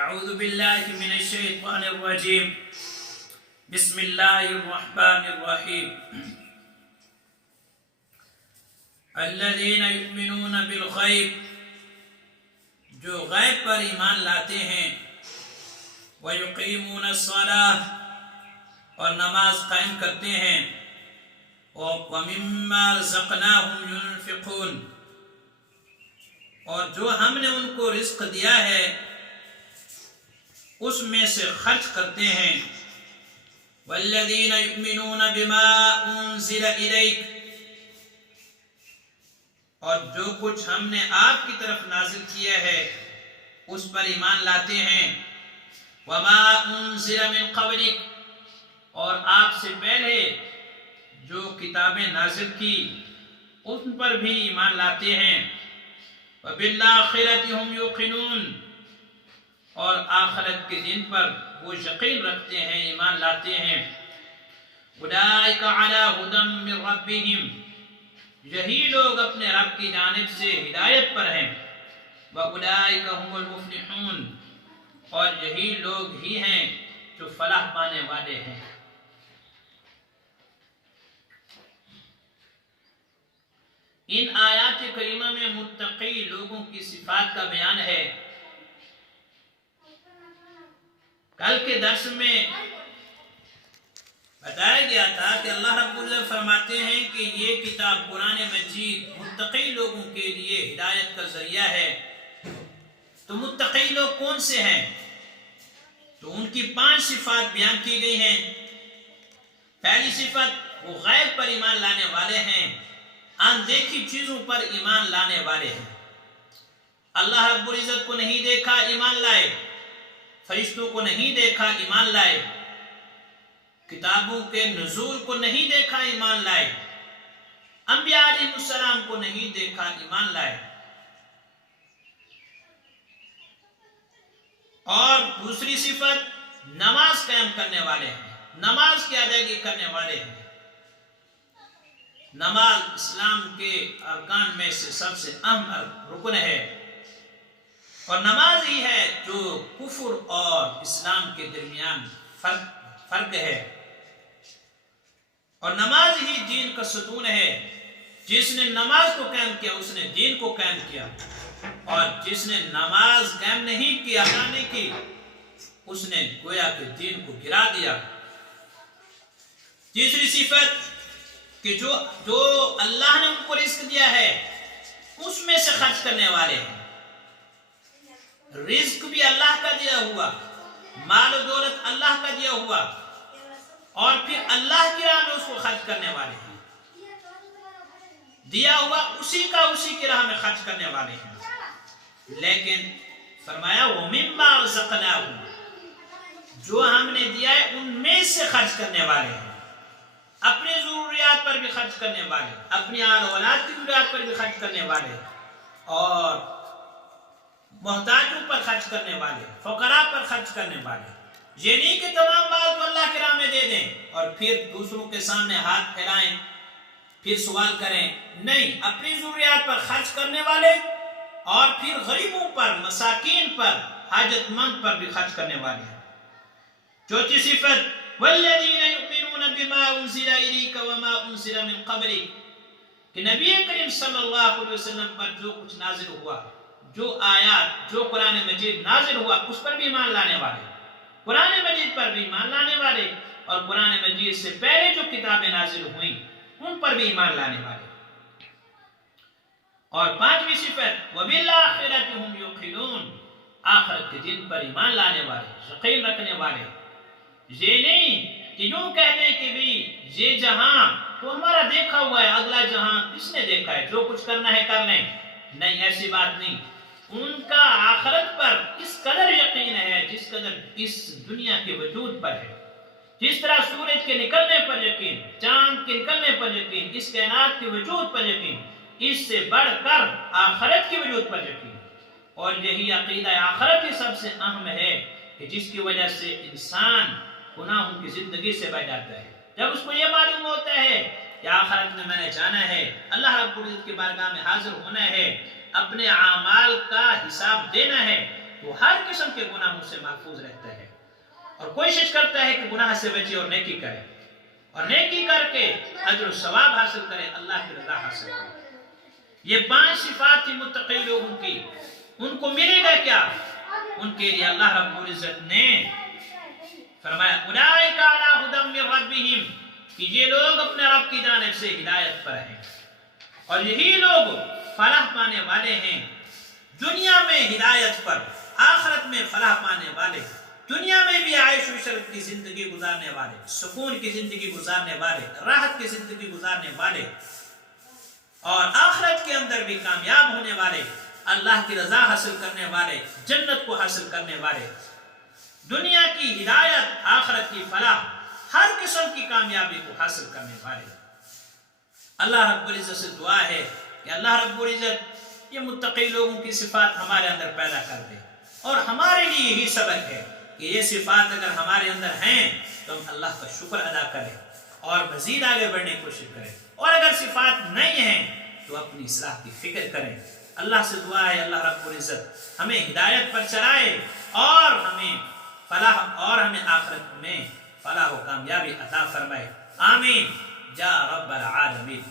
أعوذ بالله من الشيطان الرجيم بسم الله الرحمن الرحيم الذين يؤمنون بالغيب جو غیب پر ایمان لاتے ہیں وَيُقِيمُونَ الصَّلَاةَ اور نماز قائم کرتے ہیں وَمِمَّا رَزَقْنَاهُمْ يُنْفِقُونَ اور جو ہم نے ان کو رزق دیا ہے اس میں سے خرچ کرتے ہیں وَالَّذِينَ يُؤْمِنُونَ بِمَا أُنزِلَ إِلَيْكَ اور جو کچھ ہم نے آپ کی طرف نازل کیا ہے اس پر ایمان لاتے ہیں وَمَا أُنزِلَ مِن قَبْلِكَ اور آپ سے پہلے جو کتابیں نازل کی ان پر بھی ایمان لاتے ہیں وَبِالْآخِرَةِ هُمْ يُوقِنُونَ اور آخرت کے دن پر وہ یقین رکھتے ہیں ایمان لاتے ہیں اولئک علی ھدی من ربہم یہی لوگ اپنے رب کی جانب سے ہدایت پر ہیں واولئک ھم المفلحون اور یہی لوگ ہی ہیں جو فلاح پانے والے ہیں۔ ان آیات کریمہ میں متقی لوگوں کی صفات کا بیان ہے۔ کل کے درس میں بتایا گیا تھا کہ اللہ رب العزت فرماتے ہیں کہ یہ کتاب قرآن مجید متقی لوگوں کے لیے ہدایت کا ذریعہ ہے۔ تو متقی لوگ کون سے ہیں؟ تو ان کی 5 صفات بیان کی گئی ہیں۔ پہلی صفت وہ غیب پر ایمان لانے والے ہیں، اندیکھی چیزوں پر ایمان لانے والے ہیں۔ اللہ رب العزت کو نہیں دیکھا ایمان لائے، فرشتوں کو نہیں دیکھا ایمان لائے، کتابوں کے نزول کو نہیں دیکھا ایمان لائے، انبیاء علیہ السلام کو نہیں دیکھا ایمان لائے۔ اور دوسری صفت نماز قائم کرنے والے ہیں، نماز کی ادائیگی کرنے والے ہیں۔ نماز اسلام کے ارکان میں سے سب سے اہم رکن ہے، اور نماز ہی ہے جو کفر اور اسلام کے درمیان فرق ہے، اور نماز ہی دین کا ستون ہے۔ جس نے نماز کو قائم کیا اس نے دین کو قائم کیا، اور جس نے نماز قائم نہیں کی، ادا نہیں کی، اس نے گویا کہ دین کو گرا دیا۔ تیسری صفت کہ جو اللہ نے ان کو رزق دیا ہے اس میں سے خرچ کرنے والے ہیں۔ رزق بھی اللہ کا دیا ہوا، مال و دولت اللہ کا دیا ہوا، اور پھر اللہ کی راہ میں اس کو خرچ کرنے والے ہیں۔ دیا ہوا اسی کا اسی کی راہ میں خرچ کرنے والے ہیں۔ لیکن فرمایا وَمِمَّا رَزَقْنَاهُمْ جو ہم نے دیا ہے ان میں سے خرچ کرنے والے ہیں، اپنی ضروریات پر بھی خرچ کرنے والے، اپنی آل اولاد کی ضروریات پر بھی خرچ کرنے والے، اور محتاجوں پر خرچ کرنے والے، فقراء پر خرچ کرنے والے۔ یہ نہیں کہ تمام مال تو اللہ کے راہ میں دے دیں اور پھر دوسروں کے سامنے ہاتھ پھیلائیں پھر سوال کریں، نہیں، اپنی ضروریات پر خرچ کرنے والے اور پھر غریبوں پر، مساکین پر، حاجت مند پر بھی خرچ کرنے والے ہیں۔ چوتھی صفت وَالَّذِينَ يُؤْمِنُونَ بِمَا أُنزِلَ إِلَيْكَ وَمَا أُنزِلَ مِن قَبْلِكَ کہ نبی کریم صلی اللہ علیہ وسلم پر جو کچھ نازل ہوا، جو آیات، جو قرآن مجید نازل ہوا اس پر بھی ایمان لانے والے، قرآن مجید پر بھی ایمان لانے والے، اور قرآن مجید سے پہلے جو کتابیں نازل ہوئیں ان پر بھی ایمان لانے والے۔ اور 5ویں صفت وَبِالْآخِرَةِ هُمْ يُوقِنُونَ آخرت کے دن پر ایمان لانے والے، یقین رکھنے والے۔ یہ نہیں کہ یوں کہہ دیں کہ بھی یہ جہاں تو ہمارا دیکھا ہوا ہے، اگلا جہاں کس نے دیکھا ہے، جو کچھ کرنا ہے کر لیں، نہیں، ایسی بات نہیں۔ ان کا آخرت پر اس قدر یقین ہے جس قدر اس دنیا کے وجود پر ہے۔ جس طرح سورج کے نکلنے پر یقین، چاند کے نکلنے پر یقین، اس کائنات کے وجود پر یقین، اس سے بڑھ کر آخرت کے وجود پر یقین۔ اور یہی عقیدہ آخرت ہی سب سے اہم ہے کہ جس کی وجہ سے انسان گناہوں کی زندگی سے بچ جاتا ہے۔ جب اس کو یہ معلوم ہوتا ہے کہ آخرت میں نے جانا ہے، اللہ رب العزت کی بارگاہ میں حاضر ہونا ہے، اپنے اعمال کا حساب دینا ہے، وہ ہر قسم کے گناہوں سے محفوظ رہتا ہے اور کوشش کرتا ہے کہ گناہ سے بچے اور نیکی کرے، اور نیکی کر کے اجر و ثواب حاصل کرے، اللہ کی رضا حاصل کرے۔ یہ 5 صفات تھی متقی لوگوں کی، ان کو ملے گا کیا؟ ان کے لیے اللہ رب العزت نے فرمایا اولئک علی ھدی من ربہم، کہ یہ لوگ اپنے رب کی جانب سے ہدایت پر ہیں، اور یہی لوگ فلاح پانے والے ہیں، دنیا میں ہدایت پر، آخرت میں فلاح پانے والے، دنیا میں بھی عیش و عشرت کی زندگی گزارنے والے، سکون کی زندگی گزارنے والے، راحت کی زندگی گزارنے والے، اور آخرت کے اندر بھی کامیاب ہونے والے، اللہ کی رضا حاصل کرنے والے، جنت کو حاصل کرنے والے، دنیا کی ہدایت، آخرت کی فلاح، ہر قسم کی کامیابی کو حاصل کرنے والے۔ اللہ رب العزت سے دعا ہے کہ اللہ رب العزت یہ متقی لوگوں کی صفات ہمارے اندر پیدا کر دے، اور ہمارے لیے یہی سبق ہے کہ یہ صفات اگر ہمارے اندر ہیں تو ہم اللہ کا شکر ادا کریں اور مزید آگے بڑھنے کی کوشش کریں، اور اگر صفات نہیں ہیں تو اپنی اصلاح کی فکر کریں۔ اللہ سے دعا ہے اللہ رب العزت ہمیں ہدایت پر چلائے، اور ہمیں فلاح، اور ہمیں آخرت میں فلاح و کامیابی عطا فرمائے، آمین یا رب العالمین۔